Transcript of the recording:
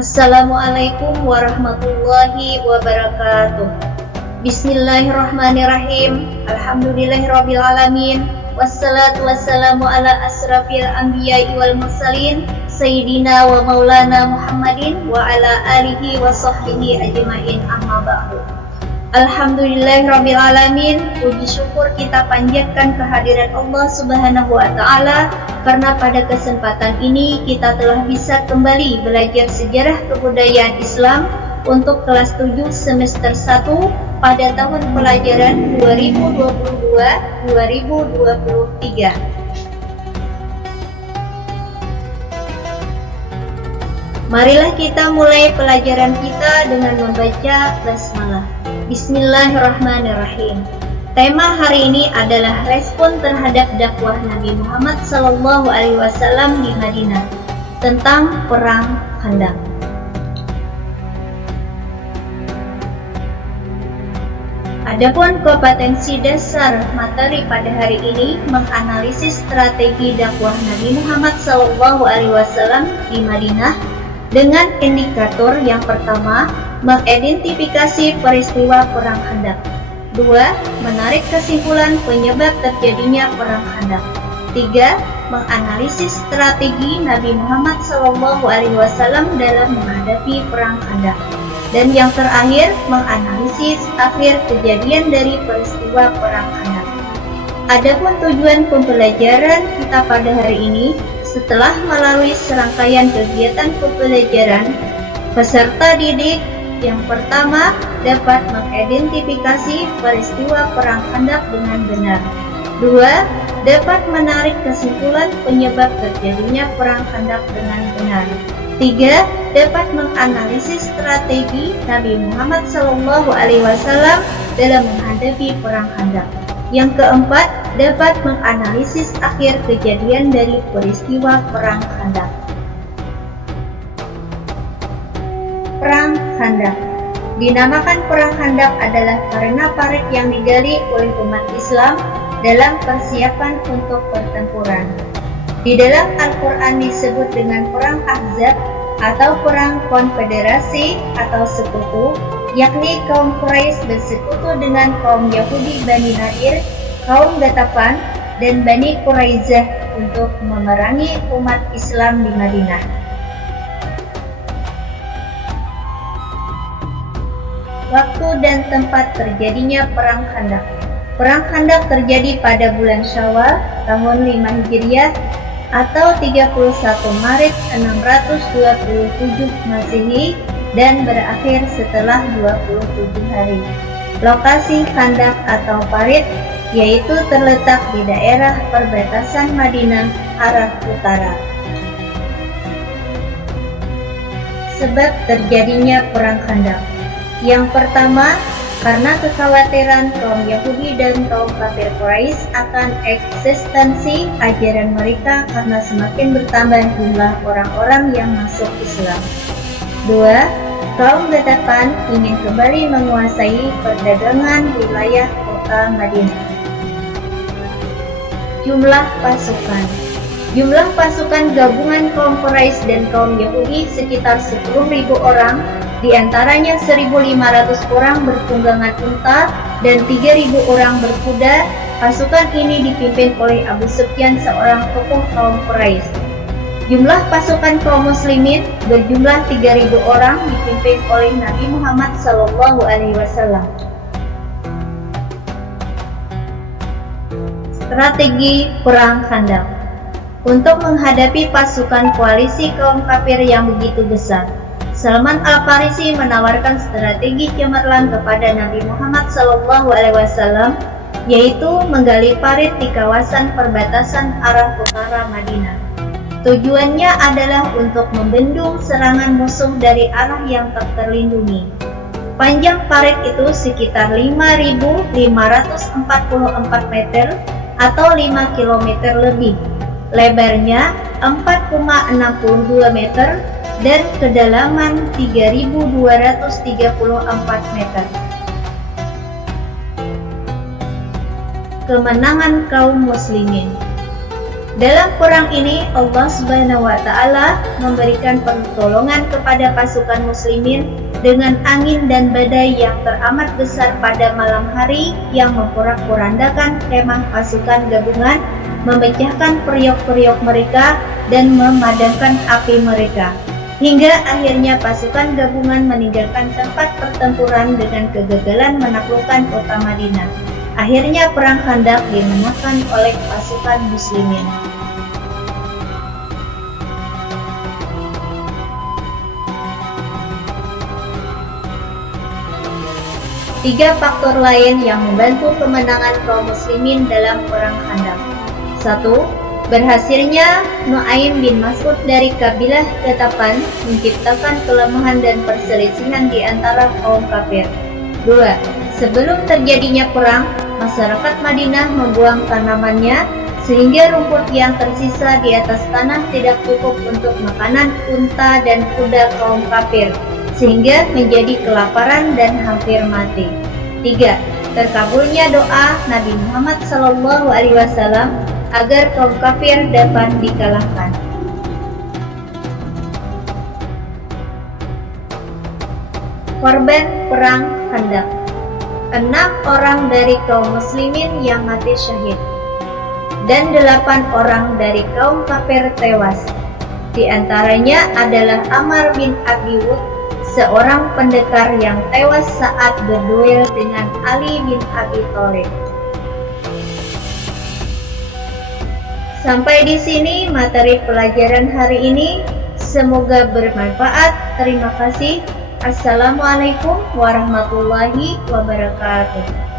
Assalamualaikum warahmatullahi wabarakatuh. Bismillahirrahmanirrahim. Alhamdulillahirrabbilalamin. Wassalatu wassalamu ala asrafil anbiya'i wal mursalin Sayyidina wa maulana Muhammadin wa ala alihi wa sahbihi ajma'in, amma ba'du. Alhamdulillahirrabbilalamin. Puji syukur kita panjatkan kehadiran Allah subhanahu wa ta'ala, karena pada kesempatan ini kita telah bisa kembali belajar sejarah kebudayaan Islam untuk kelas 7 semester 1 pada tahun pelajaran 2022-2023. Marilah kita mulai pelajaran kita dengan membaca basmalah. Bismillahirrahmanirrahim. Tema hari ini adalah respon terhadap dakwah Nabi Muhammad SAW di Madinah tentang Perang Khandaq. Adapun kompetensi dasar materi pada hari ini menganalisis strategi dakwah Nabi Muhammad SAW di Madinah dengan indikator yang pertama, mengidentifikasi peristiwa Perang Khandaq. 2. Menarik kesimpulan penyebab terjadinya Perang Khandaq. 3. Menganalisis strategi Nabi Muhammad SAW dalam menghadapi Perang Khandaq. Dan yang terakhir, menganalisis akhir kejadian dari peristiwa Perang Khandaq. Adapun tujuan pembelajaran kita pada hari ini, setelah melalui serangkaian kegiatan pembelajaran, peserta didik yang pertama dapat mengidentifikasi peristiwa Perang Khandaq dengan benar. 2. Dapat menarik kesimpulan penyebab terjadinya Perang Khandaq dengan benar. 3. Dapat menganalisis strategi Nabi Muhammad SAW dalam menghadapi Perang Khandaq. Yang keempat, dapat menganalisis akhir kejadian dari peristiwa Perang Khandaq. Perang Khandaq dinamakan Perang Khandaq adalah karena parit yang digali oleh umat Islam dalam persiapan untuk pertempuran. Di dalam Al-Quran disebut dengan Perang Ahzab atau Perang Konfederasi atau Sekutu, yakni kaum Quraisy bersekutu dengan kaum Yahudi Bani Nadir, kaum Ghatafan, dan Bani Quraisyah untuk memerangi umat Islam di Madinah. Waktu dan tempat terjadinya Perang Khandaq. Perang Khandaq terjadi pada bulan Syawal tahun 5 Hijriah atau 31 Maret 627 Masehi dan berakhir setelah 27 hari. Lokasi Khandaq atau parit yaitu terletak di daerah perbatasan Madinah arah utara. Sebab terjadinya Perang Khandaq. Yang pertama, karena kekhawatiran kaum Yahudi dan kaum kafir Quraisy akan eksistensi ajaran mereka karena semakin bertambah jumlah orang-orang yang masuk Islam. 2. Kaum Ghatafan ingin kembali menguasai perdagangan wilayah kota Madinah. Jumlah pasukan. Jumlah pasukan gabungan kaum Quraisy dan kaum Yahudi sekitar 10.000 orang, di antaranya 1.500 orang bertunggangan unta dan 3.000 orang berkuda. Pasukan ini dipimpin oleh Abu Sufyan, seorang tokoh kaum Quraisy. Jumlah pasukan kaum muslimin berjumlah 3.000 orang dipimpin oleh Nabi Muhammad SAW. Strategi Perang Khandaq. Untuk menghadapi pasukan koalisi kaum kafir yang begitu besar, Salman Al-Farisi menawarkan strategi cemerlang kepada Nabi Muhammad SAW, yaitu menggali parit di kawasan perbatasan arah utara Madinah. Tujuannya adalah untuk membendung serangan musuh dari arah yang tak terlindungi. Panjang parit itu sekitar 5.544 meter atau 5 km lebih. Lebarnya 4,62 meter dan kedalaman 3.234 meter. Kemenangan kaum muslimin. Dalam perang ini Allah Subhanahu wa taala memberikan pertolongan kepada pasukan muslimin dengan angin dan badai yang teramat besar pada malam hari yang memporak-porandakan kemah pasukan gabungan, memecahkan periuk-periuk mereka dan memadamkan api mereka. Hingga akhirnya pasukan gabungan meninggalkan tempat pertempuran dengan kegagalan menaklukkan kota Madinah. Akhirnya perang Khandaq dimenangkan oleh pasukan muslimin. Tiga faktor lain yang membantu kemenangan kaum muslimin dalam perang Khandaq. 1. Berhasilnya Nu'aim bin Mas'ud dari kabilah Qatapan menciptakan kelemahan dan perselisihan di antara kaum kafir. 2. Sebelum terjadinya perang, masyarakat Madinah membuang tanamannya sehingga rumput yang tersisa di atas tanah tidak cukup untuk makanan unta dan kuda kaum kafir, sehingga menjadi kelaparan dan hampir mati. 3. Terkabulnya doa Nabi Muhammad SAW agar kaum kafir dapat dikalahkan. Korban perang Khandaq. 6 orang dari kaum muslimin yang mati syahid dan 8 orang dari kaum kafir tewas. Di antaranya adalah Ammar bin Abi Wud, seorang pendekar yang tewas saat berduel dengan Ali bin Abi Thalib. Sampai di sini materi pelajaran hari ini. Semoga bermanfaat. Terima kasih. Assalamualaikum warahmatullahi wabarakatuh.